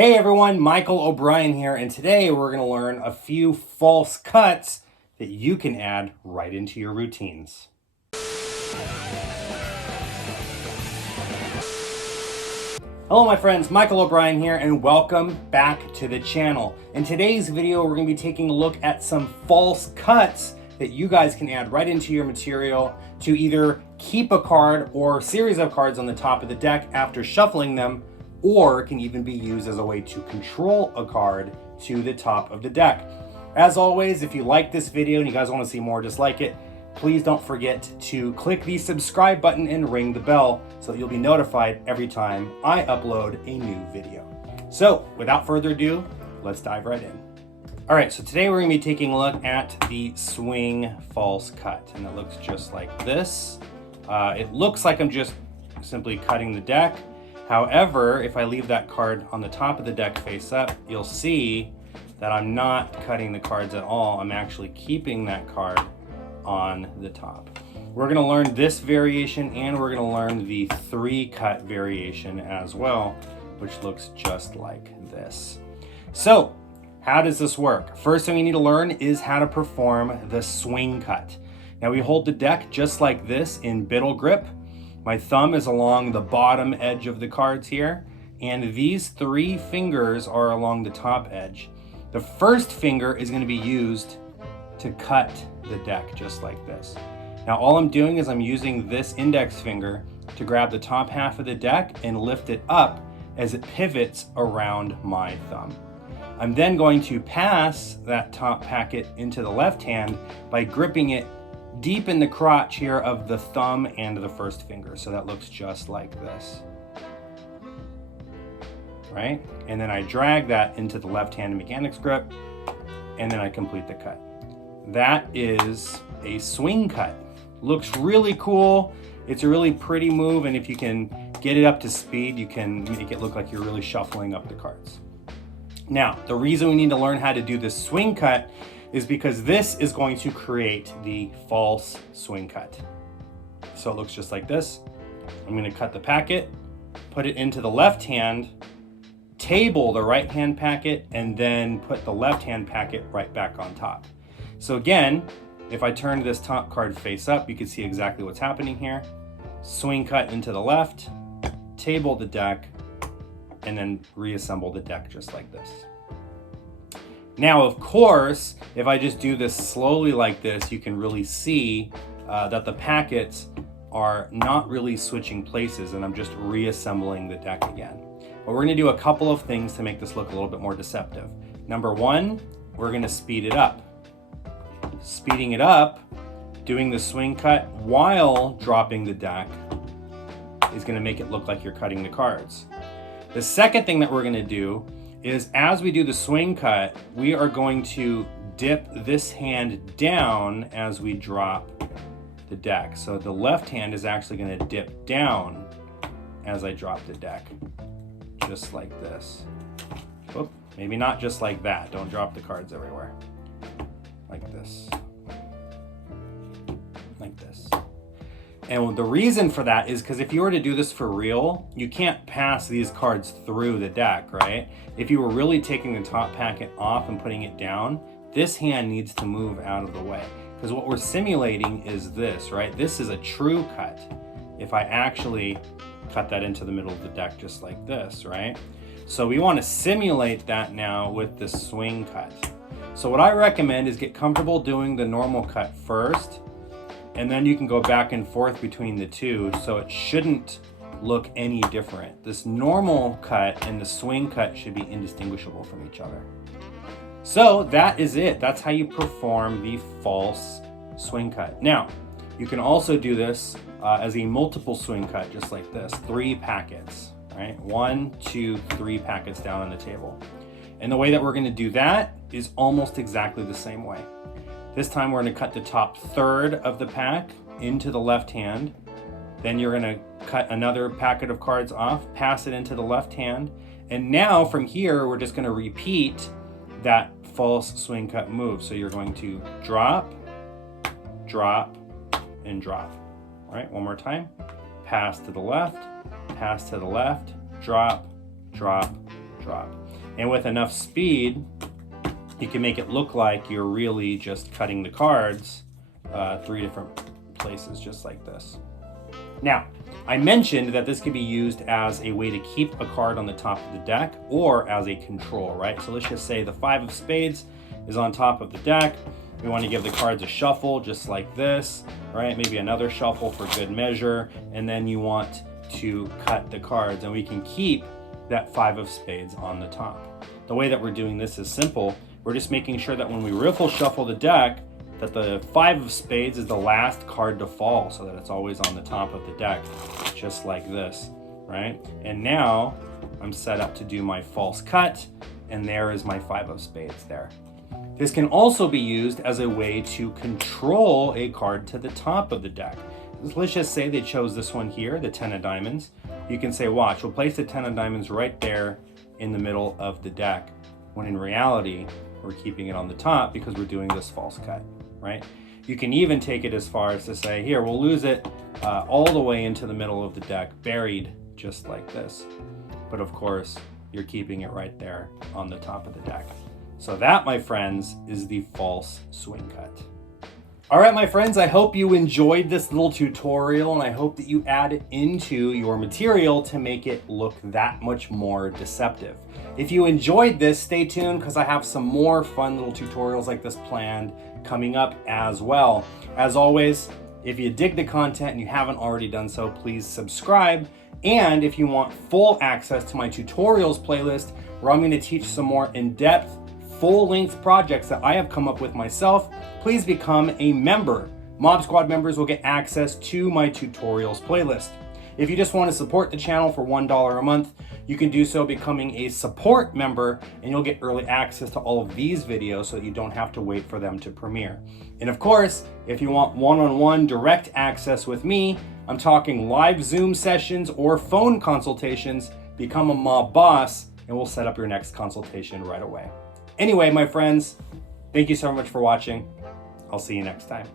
Hey everyone, Michael O'Brien here, and today we're going to learn a few false cuts that you can add right into your routines. Hello my friends, Michael O'Brien here, and welcome back to the channel. In today's video, we're going to be taking a look at some false cuts that you guys can add right into your material to either keep a card or series of cards on the top of the deck after shuffling them, or it can even be used as a way to control a card to the top of the deck. As always, if you like this video and you guys want to see more just like it, please don't forget to click the subscribe button and ring the bell so that you'll be notified every time I upload a new video. So without further ado, let's dive right in. All right, so today we're going to be taking a look at the swing false cut, and it looks just like this. It looks like I'm just simply cutting the deck. However, if I leave that card on the top of the deck face up, you'll see that I'm not cutting the cards at all. I'm actually keeping that card on the top. We're going to learn this variation, and we're going to learn the 3-cut variation as well, which looks just like this. So, how does this work? First thing we need to learn is how to perform the swing cut. Now we hold the deck just like this in biddle grip. My thumb is along the bottom edge of the cards here, and these 3 fingers are along the top edge. The first finger is going to be used to cut the deck just like this. Now all I'm doing is I'm using this index finger to grab the top half of the deck and lift it up as it pivots around my thumb. I'm then going to pass that top packet into the left hand by gripping it deep in the crotch here of the thumb and the first finger. So that looks just like this, right? And then I drag that into the left hand mechanics grip, and then I complete the cut. That is a swing cut. Looks really cool. It's a really pretty move, and if you can get it up to speed, you can make it look like you're really shuffling up the cards. Now, the reason we need to learn how to do this swing cut is because this is going to create the false swing cut. So it looks just like this. I'm going to cut the packet, put it into the left hand, table the right hand packet, and then put the left hand packet right back on top. So again, if I turn this top card face up, you can see exactly what's happening here. Swing cut into the left, table the deck, and then reassemble the deck just like this. Now, of course, if I just do this slowly like this, you can really see that the packets are not really switching places, and I'm just reassembling the deck again. But we're going to do a couple of things to make this look a little bit more deceptive. Number one, we're going to speed it up. Speeding it up, doing the swing cut while dropping the deck is going to make it look like you're cutting the cards. The second thing that we're going to do is, as we do the swing cut, we are going to dip this hand down as we drop the deck. So the left hand is actually going to dip down as I drop the deck, just like this. Oop, maybe not just like that. Don't drop the cards everywhere. Like this. Like this. And the reason for that is because if you were to do this for real, you can't pass these cards through the deck, right? If you were really taking the top packet off and putting it down, this hand needs to move out of the way. Because what we're simulating is this, right? This is a true cut. If I actually cut that into the middle of the deck just like this, right? So we want to simulate that now with the swing cut. So what I recommend is get comfortable doing the normal cut first, and then you can go back and forth between the two, so it shouldn't look any different. This normal cut and the swing cut should be indistinguishable from each other. So that is it. That's how you perform the false swing cut. Now, you can also do this as a multiple swing cut, just like this. 3 packets, right? 1, 2, 3 packets down on the table. And the way that we're going to do that is almost exactly the same way. This time we're going to cut the top third of the pack into the left hand. Then you're going to cut another packet of cards off, pass it into the left hand. And now from here, we're just going to repeat that false swing cut move. So you're going to drop, drop, and drop. All right, one more time. Pass to the left, drop, drop, drop. And with enough speed, you can make it look like you're really just cutting the cards 3 different places, just like this. Now, I mentioned that this could be used as a way to keep a card on the top of the deck or as a control, right? So let's just say the 5 of spades is on top of the deck. We want to give the cards a shuffle just like this, right? Maybe another shuffle for good measure. And then you want to cut the cards, and we can keep that 5 of spades on the top. The way that we're doing this is simple. We're just making sure that when we riffle shuffle the deck, that the 5 of spades is the last card to fall, so that it's always on the top of the deck, just like this, right? And now I'm set up to do my false cut, and there is my 5 of spades there. This can also be used as a way to control a card to the top of the deck. Let's just say they chose this one here, the 10 of diamonds. You can say, watch, we'll place the 10 of diamonds right there in the middle of the deck, when in reality, we're keeping it on the top because we're doing this false cut, right? You can even take it as far as to say, here, we'll lose it all the way into the middle of the deck, buried just like this. But of course, you're keeping it right there on the top of the deck. So that, my friends, is the false swing cut. All right, my friends, I hope you enjoyed this little tutorial, and I hope that you add it into your material to make it look that much more deceptive. If you enjoyed this, stay tuned because I have some more fun little tutorials like this planned coming up as well. As always, if you dig the content and you haven't already done so, please subscribe. And if you want full access to my tutorials playlist, where I'm going to teach some more in-depth, full-length projects that I have come up with myself, please become a member. Mob Squad members will get access to my tutorials playlist. If you just want to support the channel for $1 a month, you can do so becoming a support member, and you'll get early access to all of these videos so that you don't have to wait for them to premiere. And of course, if you want one-on-one direct access with me, I'm talking live Zoom sessions or phone consultations, become a mob boss and we'll set up your next consultation right away. Anyway, my friends, thank you so much for watching. I'll see you next time.